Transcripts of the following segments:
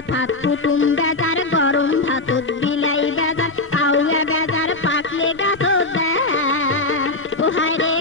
কথাত কুটুম বেজার, গরম ভাতত বিলাই বেজার আউয়া বেজার পাকলে গাছ দেয়। ও হায় রে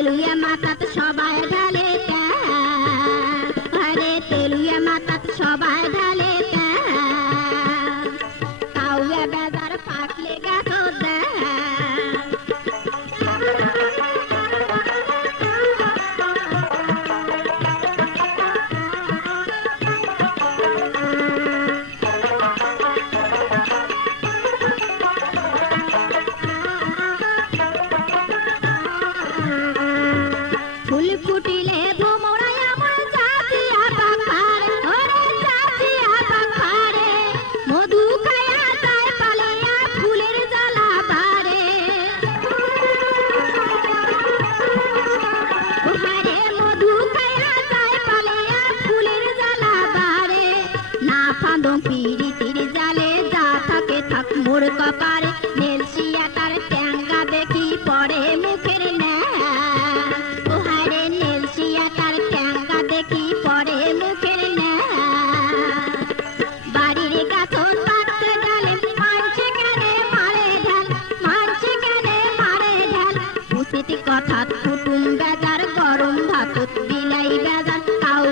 কাঁচাল তেলুয়া মাথাত সবাই প্রীতি কথাত কুটুম বেজার গরম ভাতত বিলাই বেজার তাও